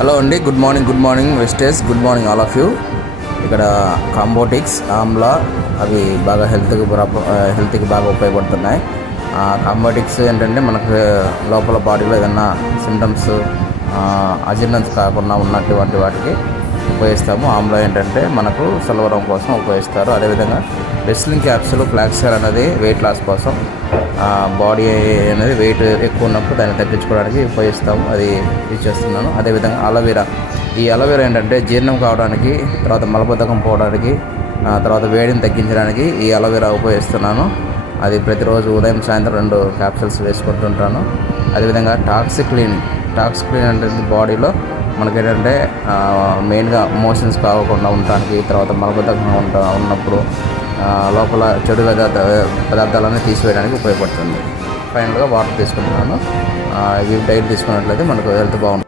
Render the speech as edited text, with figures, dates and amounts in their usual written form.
Hello అండి, good morning Vestige, good morning all of you. ఇక్కడ కాంబోటిక్స్ ఆమ్లా అవి బాగా హెల్త్కి బాగా ఉపయోగపడుతున్నాయి. కాంబోటిక్స్ ఏంటంటే మనకు లోపల బాడీలో ఏదన్నా సిమ్టమ్స్ అజీర్ణం కాకుండా ఉన్నటువంటి వాటికి ఉపయోగిస్తాము. ఆమ్లా ఏంటంటే మనకు సలవరం కోసం ఉపయోగిస్తారు. అదేవిధంగా రెస్లింగ్ క్యాప్సూల్ ఫ్లాక్సెల్ అనేది వెయిట్ లాస్ కోసం, బాడీ అనేది వెయిట్ ఎక్కువ ఉన్నప్పుడు దాన్ని తగ్గించుకోవడానికి ఉపయోగిస్తాము. అది యూజ్ చేస్తున్నాను. అదేవిధంగా అలోవెరా, ఈ అలోవెరా ఏంటంటే జీర్ణం కావడానికి, తర్వాత మలబద్ధకం పోవడానికి, తర్వాత వేడిని తగ్గించడానికి ఈ అలోవెరా ఉపయోగిస్తున్నాను. అది ప్రతిరోజు ఉదయం సాయంత్రం 2 క్యాప్సూల్స్ వేసుకుంటుంటాను. అదేవిధంగా టాక్సిక్లీన్ అంటే బాడీలో మనకేంటంటే మెయిన్గా మోషన్స్ కాకుండా ఉండటానికి, తర్వాత మలబద్ధకంగా ఉన్నప్పుడు లోపల చెడు పదార్థాలన్నీ తీసివేయడానికి ఉపయోగపడుతుంది. ఫైనల్గా వాటర్ తీసుకుంటున్నాను. ఇవి డైట్ తీసుకున్నట్లయితే మనకు హెల్త్ బాగుంటుంది.